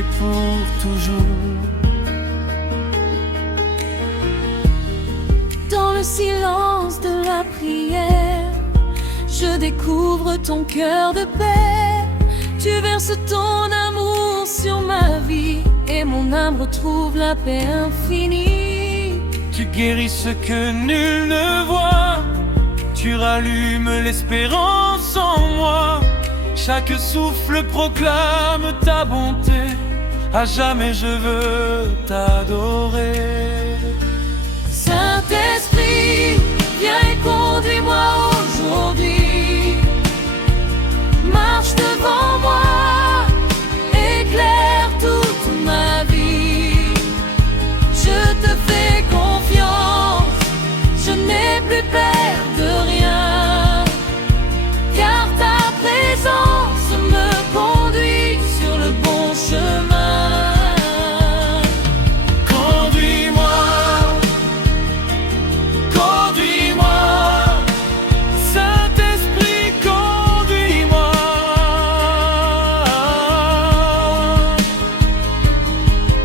et pour toujours. Dans le silence de la prière, je découvre ton cœur de paix. Tu verses ton amour sur ma vie et mon âme retrouve la paix infinie. Tu guéris ce que nul ne voit, tu rallumes l'espérance en moi. Chaque souffle proclame ta bonté, à jamais je veux t'adorer. Saint-Esprit, viens et conduis-moi aujourd'hui. Marche devant moi, éclaire toute ma vie. Je te fais confiance, je n'ai plus peur de rien, car ta présence me conduit sur le bon chemin. Conduis-moi, conduis-moi, Saint-Esprit, conduis-moi.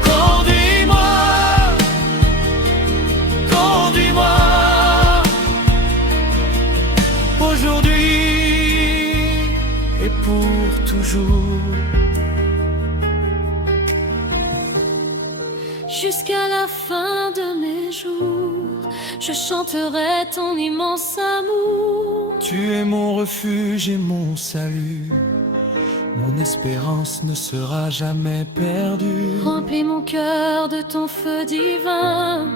Conduis-moi, conduis-moi, aujourd'hui et pour toujours. Jusqu'à la fin de mes jours, je chanterai ton immense amour. Tu es mon refuge et mon salut, mon espérance ne sera jamais perdue. Remplis mon cœur de ton feu divin,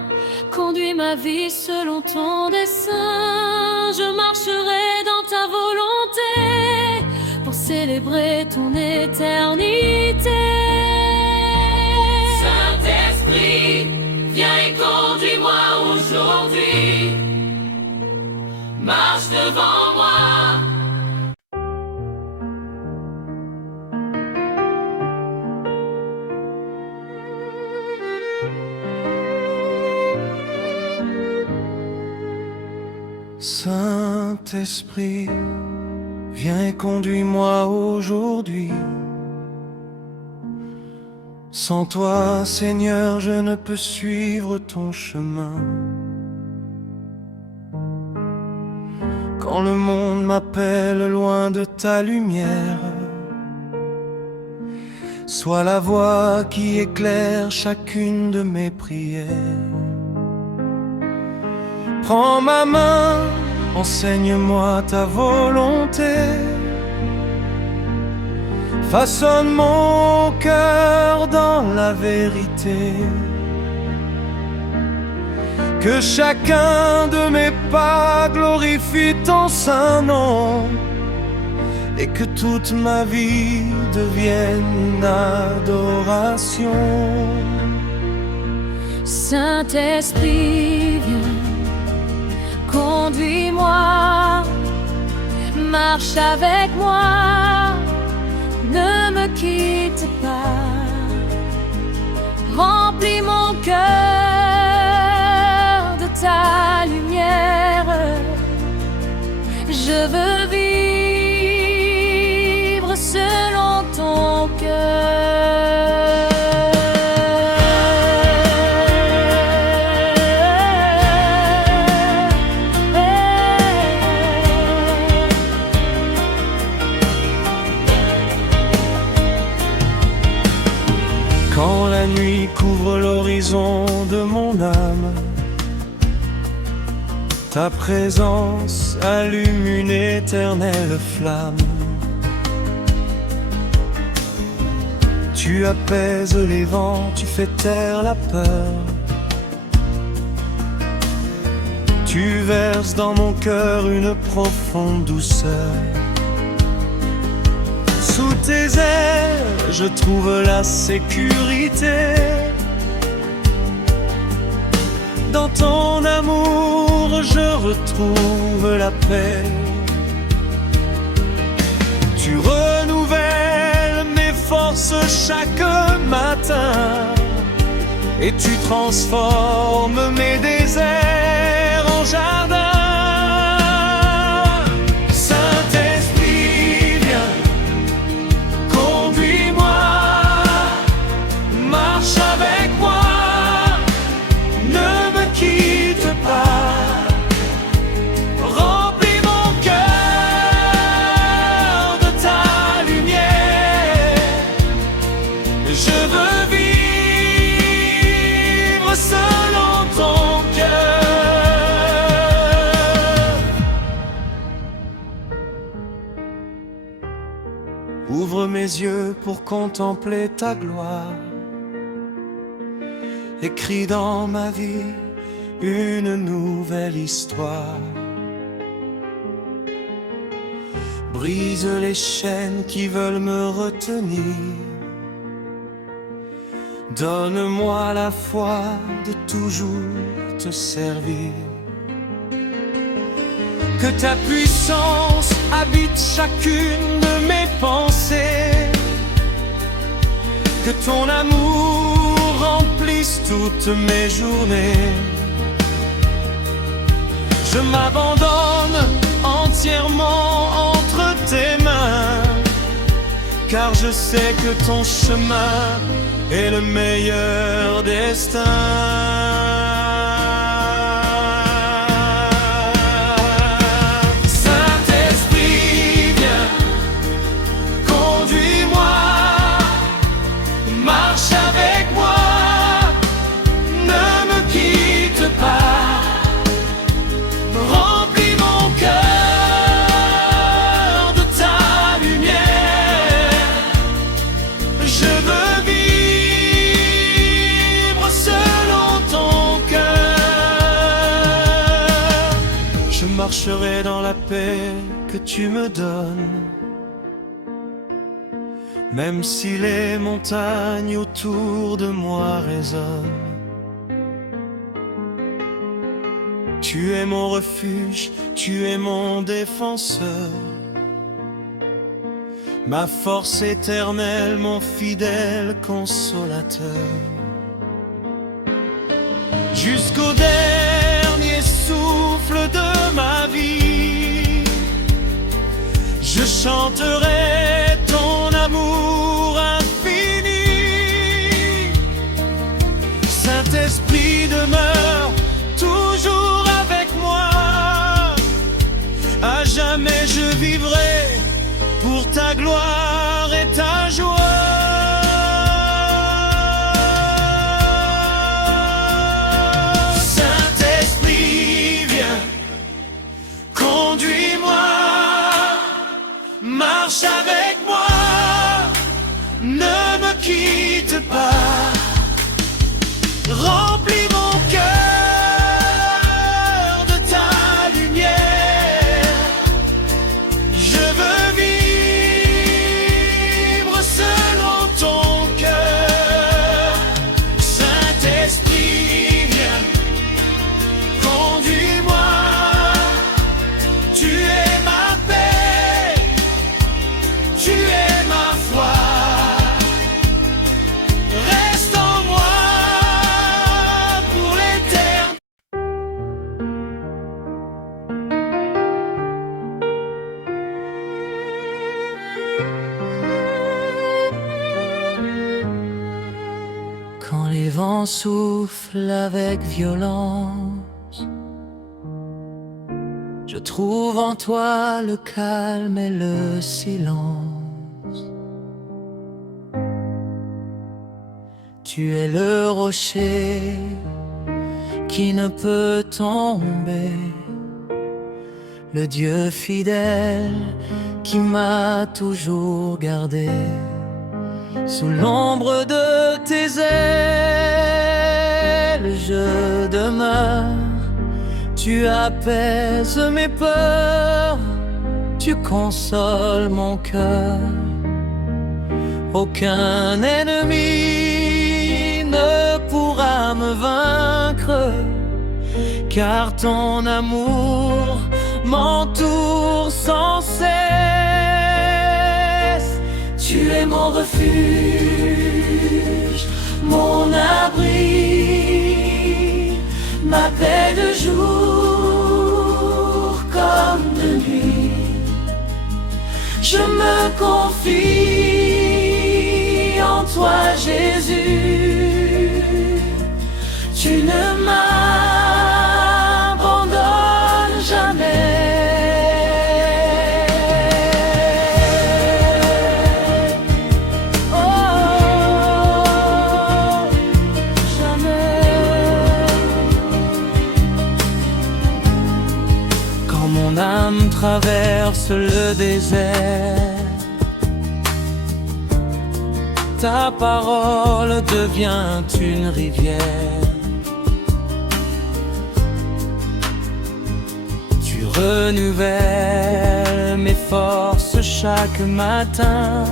conduis ma vie selon ton dessein. Je marcherai dans ta volonté pour célébrer ton éternité. Saint-Esprit, viens et conduis-moi aujourd'hui. Marche devant moi. Saint-Esprit, viens et conduis-moi aujourd'hui. Sans toi, Seigneur, je ne peux suivre ton chemin. Quand le monde m'appelle loin de ta lumière, sois la voix qui éclaire chacune de mes prières. Prends ma main, enseigne-moi ta volonté. Façonne mon cœur dans la vérité. Que chacun de mes pas glorifie ton saint nom, et que toute ma vie devienne une adoration. Saint-Esprit, viens, conduis-moi, marche avec moi, ne me quitte pas. Remplis mon cœur de ta lumière. Je veux vivre selon ton cœur. Quand la nuit couvre l'horizon de mon âme, ta présence allume une éternelle flamme. Tu apaises les vents, tu fais taire la peur. Tu verses dans mon cœur une profonde douceur. Sous tes ailes, je trouve la sécurité. Dans ton amour, je retrouve la paix. Tu renouvelles mes forces chaque matin, et tu transformes mes déserts en jardins. Saint-Esprit, viens, conduis-moi, veux vivre selon ton cœur. Ouvre mes yeux pour contempler ta gloire. Écris dans ma vie une nouvelle histoire. Brise les chaînes qui veulent me retenir. Donne-moi la foi de toujours te servir. Que ta puissance habite chacune de mes pensées. Que ton amour remplisse toutes mes journées. Je m'abandonne entièrement entre tes mains, car je sais que ton chemin est le meilleur destin. Saint-Esprit, viens, conduis-moi, marche avec moi, ne me quitte pas. Je marcherai dans la paix que tu me donnes, même si les montagnes autour de moi résonnent. Tu es mon refuge, tu es mon défenseur, ma force éternelle, mon fidèle consolateur. Jusqu'au dernier souffle de ma vie, je chanterai ton amour infini. Saint-Esprit, demeure toujours avec moi. À jamais je vivrai pour ta gloire et ta joie. Marche avec moi, ne me quitte pas, remplis mon cœur de ta lumière. Je veux vivre selon ton cœur. Saint-Esprit, viens, conduis-moi, tu es ma paix, tu es ma foi, reste en moi pour l'éternité. Quand les vents soufflent avec violence, je trouve en toi le calme et le silence. Tu es le rocher qui ne peut tomber, le Dieu fidèle qui m'a toujours gardé. Sous l'ombre de tes ailes, je demeure. Tu apaises mes peurs, tu consoles mon cœur. Aucun ennemi ne pourra me vaincre, car ton amour m'entoure sans cesse. Tu es mon refuge, mon abri, ma paix de jour comme de nuit. Je me confie en toi, Jésus. Tu ne m'abandonnes jamais. Oh, traverse le désert. Ta parole devient une rivière. Tu renouvelles mes forces chaque matin.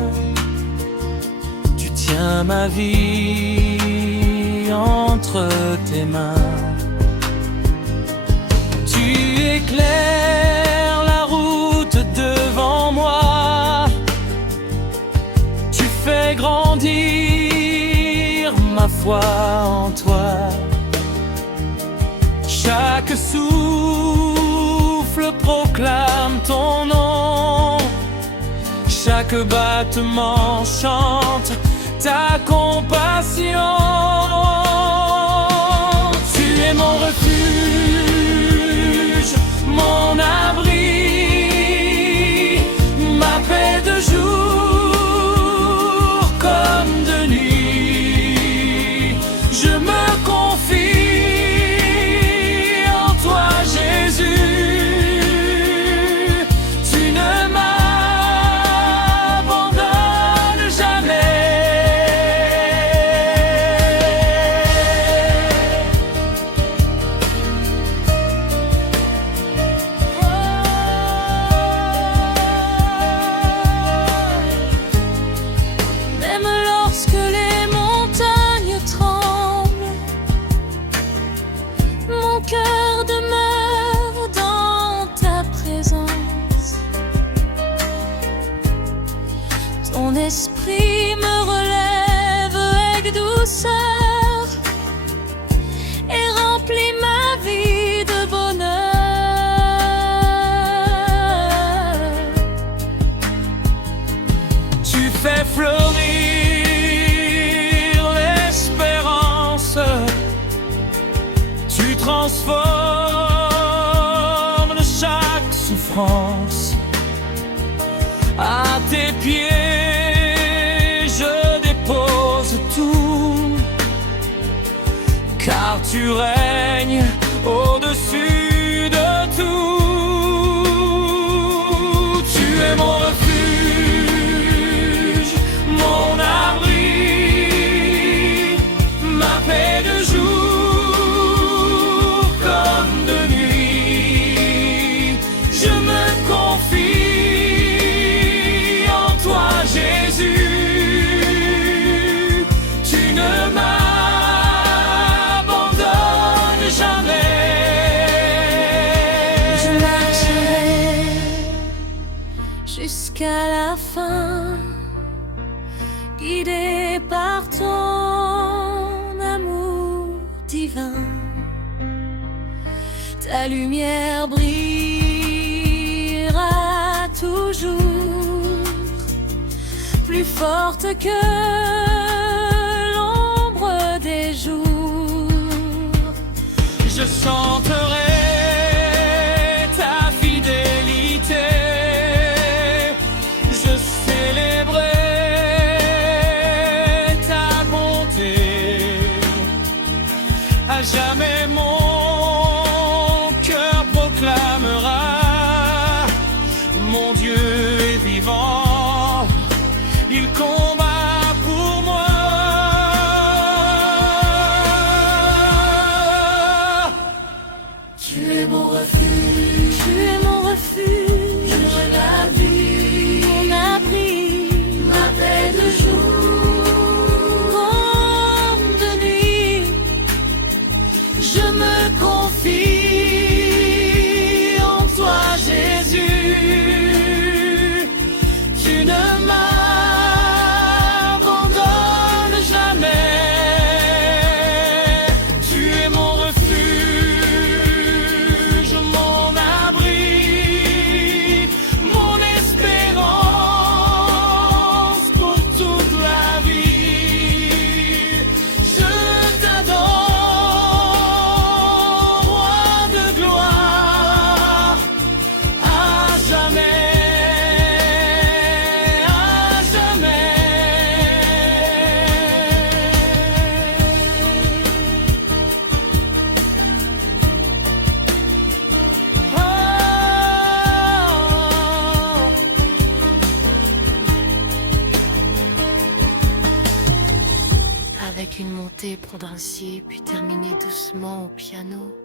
Tu tiens ma vie entre tes mains. Tu éclaires la route devant moi. Tu fais grandir ma foi en toi. Chaque souffle proclame ton nom. Chaque battement chante ta compassion. Tu es mon refuge, mon abri, ma paix de jour comme de nuit. Je me confie en toi, Jésus. Tu ne m'abandonnes jamais. Même lorsque les montagnes tremblent, mon cœur demeure dans ta présence. Ton esprit me relève avec douceur et remplit ma vie de bonheur. Tu fais fleurir l'espérance. Tu transformes chaque souffrance. À tes pieds, je dépose tout, car tu règnes au-dessus de tout. Tu es mon refuge, mon abri, ma paix de jour comme de nuit. Je me confie en toi, Jésus. Tu ne m'abandonnes jamais. Je marcherai jusqu'à la fin, guidé par ton amour divin. Ta lumière brillera toujours, plus forte que l'ombre des jours. Je chanterai ta fidélité. Je célébrerai ta bonté. À jamais mon cœur proclamera: mon Dieu est vivant, il combat pour avec une montée progressive, puis terminer doucement au piano,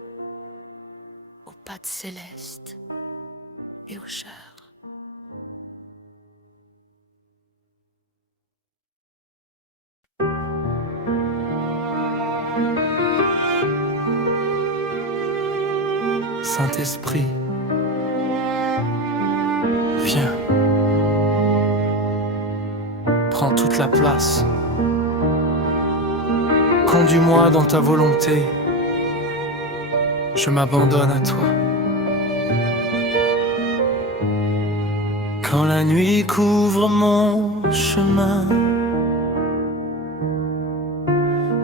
aux pattes célestes et au chœur. Saint-Esprit, viens, prends toute la place. Conduis-moi dans ta volonté, je m'abandonne à toi. Quand la nuit couvre mon chemin,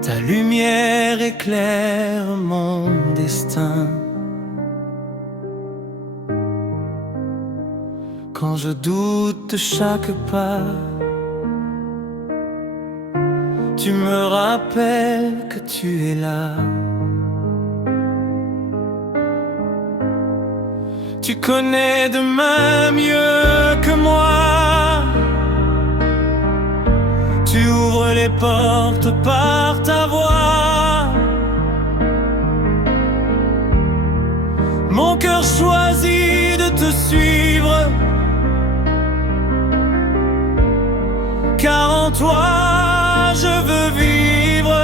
ta lumière éclaire mon destin. Quand je doute de chaque pas, tu me rappelles que tu es là. Tu connais demain mieux que moi. Tu ouvres les portes par ta voix. Mon cœur choisit de te suivre, car en toi je veux vivre.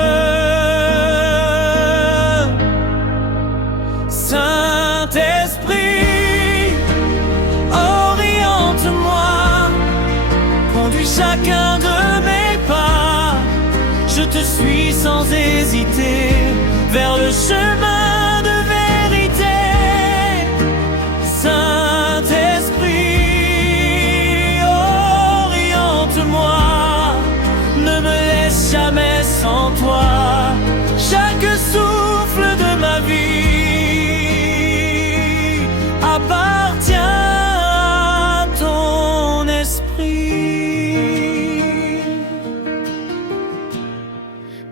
Saint-Esprit, oriente-moi, conduis chacun de mes pas. Je te suis sans hésiter vers le chemin de vérité. Saint-Esprit, oriente-moi, ne me laisse jamais sans toi. Chaque souffle de ma vie appartient à ton esprit.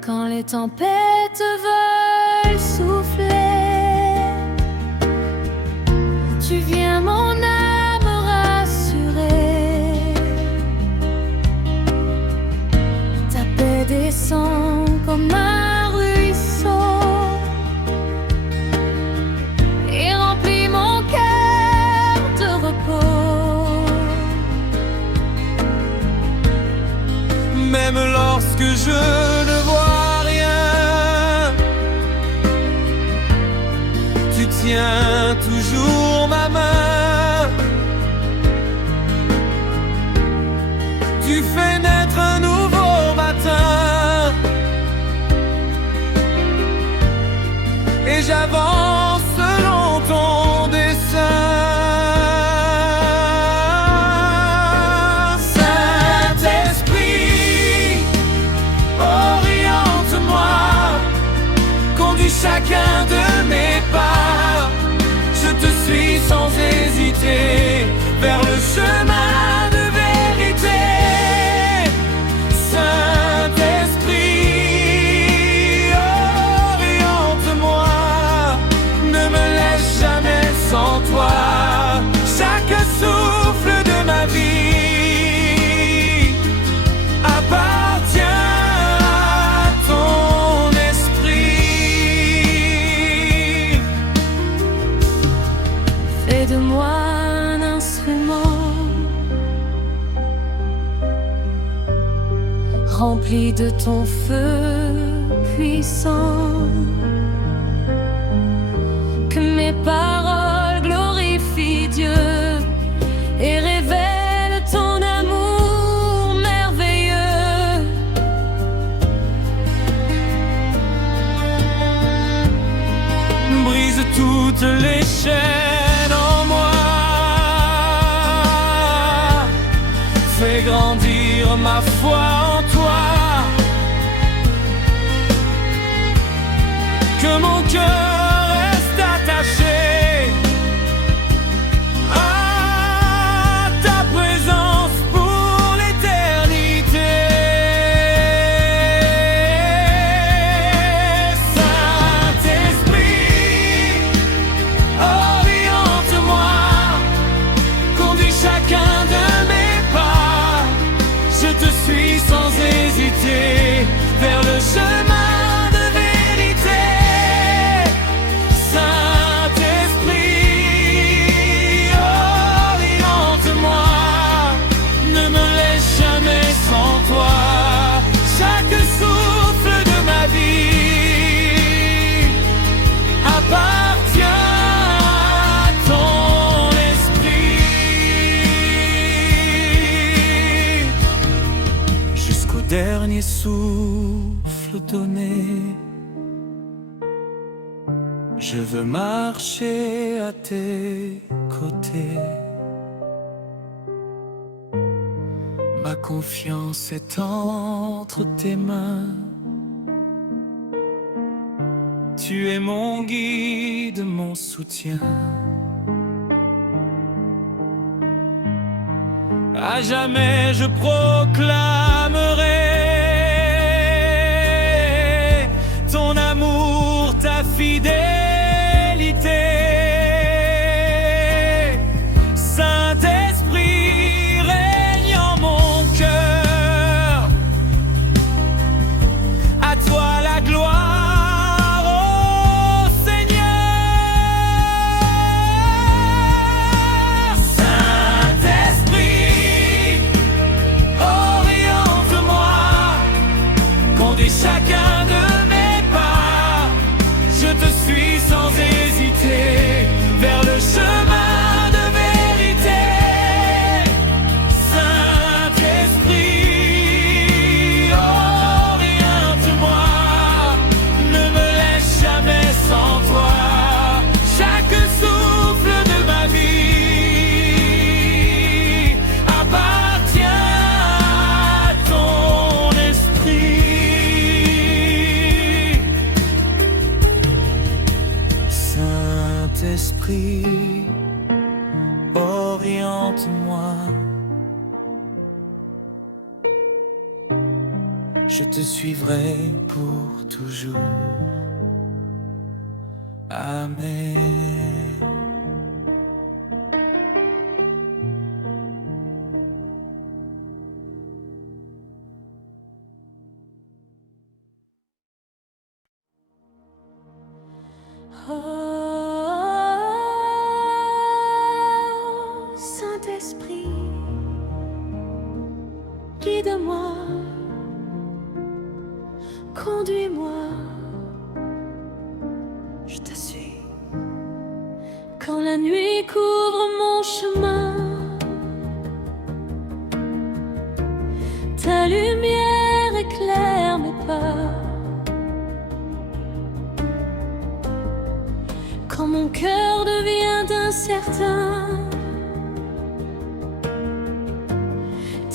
Quand les tempêtes veulent souffler, tu viens mon âme rassurer. Ta paix descend comme un ruisseau et remplit mon cœur de repos. Même lorsque je ne vois rien, tu tiens toujours ma main. Tu fais naître un nouveau matin et j'avance selon ton dessein. Saint-Esprit, oriente-moi, conduis chacun de mes pas. Je te suis sans hésiter vers le chemin de vérité. Saint-Esprit, oriente-moi, ne me laisse jamais sans toi. Chaque souffle de ma vie appartient à ton esprit. Fais de moi un instrument rempli de ton feu puissant. Que mes paroles glorifient Dieu et révèlent ton amour merveilleux. Brise toutes les chaînes en moi, fais grandir ma foi en toi. Que mon cœur reste attaché à ta présence pour l'éternité. Saint-Esprit, oriente-moi, conduis chacun de mes pas. Je te suis sans hésiter vers le chemin souffles donnés. Je veux marcher à tes côtés. Ma confiance est entre tes mains. Tu es mon guide, mon soutien. À jamais je proclamerai ton amour, ta fidélité. Saint-Esprit règne en mon cœur. À toi la gloire, ô Seigneur. Saint-Esprit, oriente-moi, conduis chacun de mes pas. Je te suis sans hésiter vers le chemin de vérité. Saint-Esprit, oriente-moi, ne me laisse jamais sans toi. Chaque souffle de ma vie appartient à ton esprit. Saint-Esprit, oriente-moi. Je te suivrai pour toujours. Amen. Oh, Saint-Esprit, guide-moi, conduis-moi, je te suis. Quand la nuit couvre mon chemin, ta lumière éclaire mes pas. Quand mon cœur devient incertain,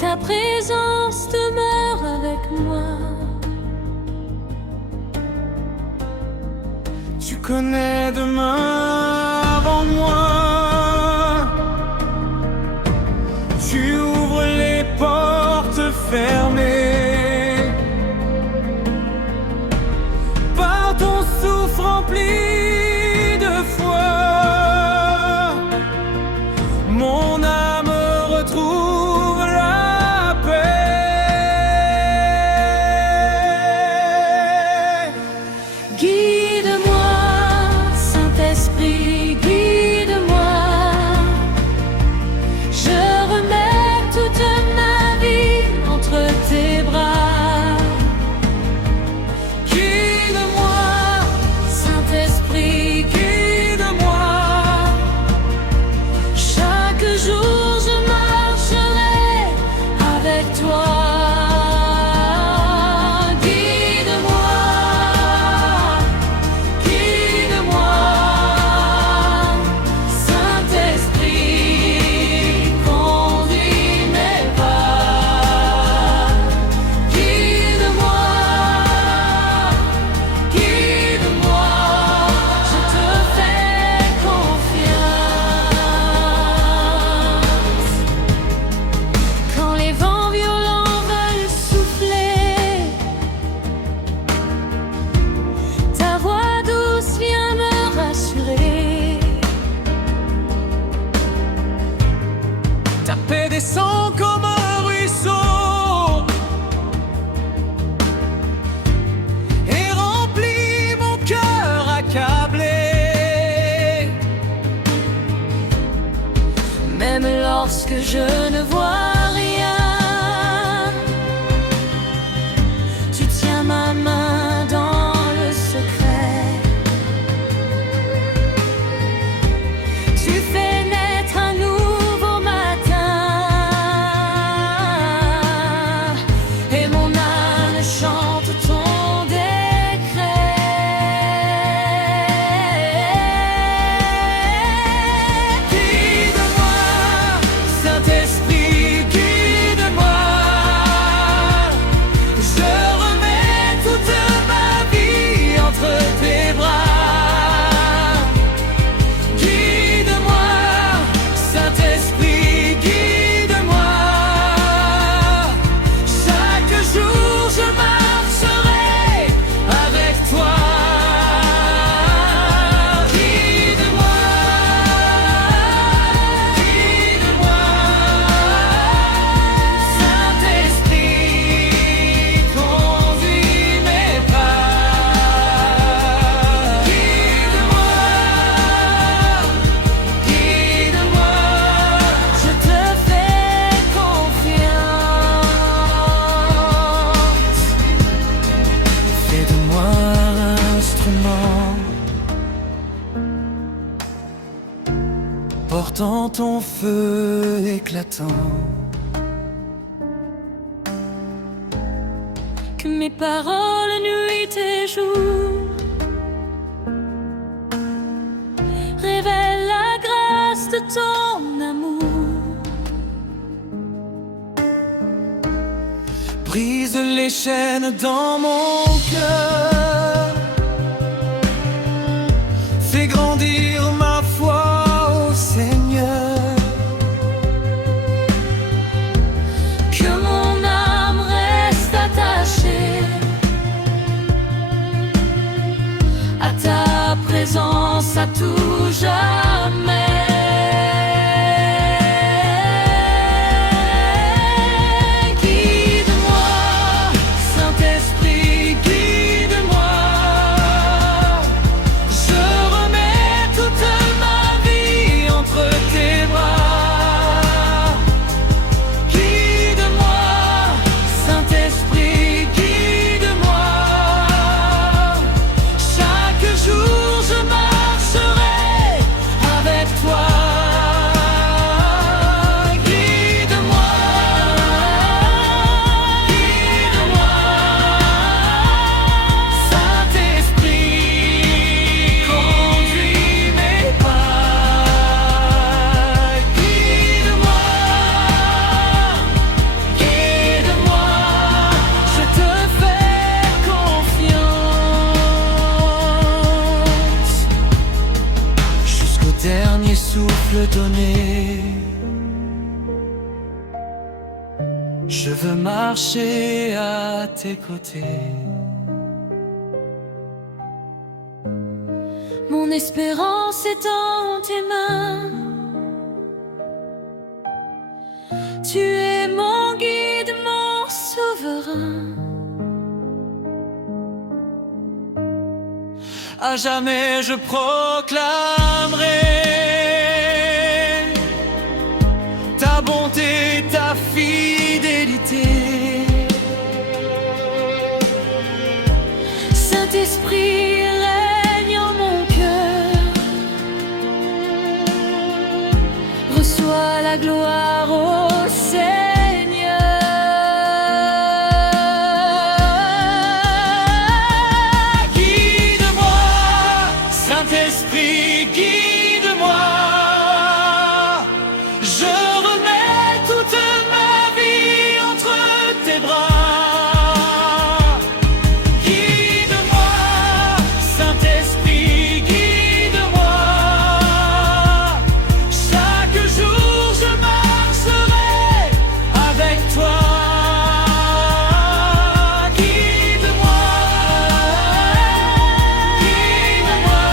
ta présence demeure avec moi. Tu connais demain avant moi. Tu ouvres les portes fermées. Par ton souffle rempli de foi, mon âme retrouve la paix. Guide-moi, Saint-Esprit, guide-moi. Je remets toute ma vie entre tes bras. Guide-moi, Saint-Esprit, guide-moi. Chaque jour je marcherai avec toi. Guide-moi, guide-moi, Saint-Esprit, conduis mes pas. Guide-moi, guide-moi, je te fais confiance. Quand les vents violents veulent souffler, ta voix douce vient me rassurer. Ta paix descend comme un ruisseau et remplit mon cœur accablé. Même lorsque je ne vois rien, tu tiens ma main dans le secret. Tu fais naître un nouveau matin et mon âme J'entends ton feu éclatant. Que mes paroles nuit et jour révèlent la grâce de ton amour. Brise les chaînes dans mon cœur, fais grandir ma foi au Seigneur. Que mon âme reste attachée à ta présence à tout jamais. Dernier souffle donné, je veux marcher à tes côtés. Mon espérance est dans tes mains. Tu es mon guide, mon souverain. À jamais je proclamerai ta bonté, ta fidélité. Saint-Esprit règne en mon cœur. Reçois la gloire au Seigneur. Guide-moi, Saint-Esprit, guide-moi. Je remets toute ma vie entre tes bras. Guide-moi, Saint-Esprit, guide-moi. Chaque jour je marcherai avec toi. Guide-moi, guide-moi.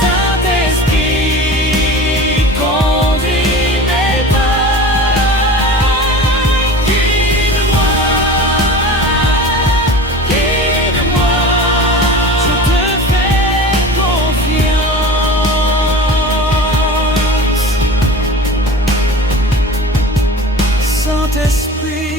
Saint-Esprit, conduis mes pas. Guide-moi, guide-moi. Je te fais confiance. Saint-Esprit,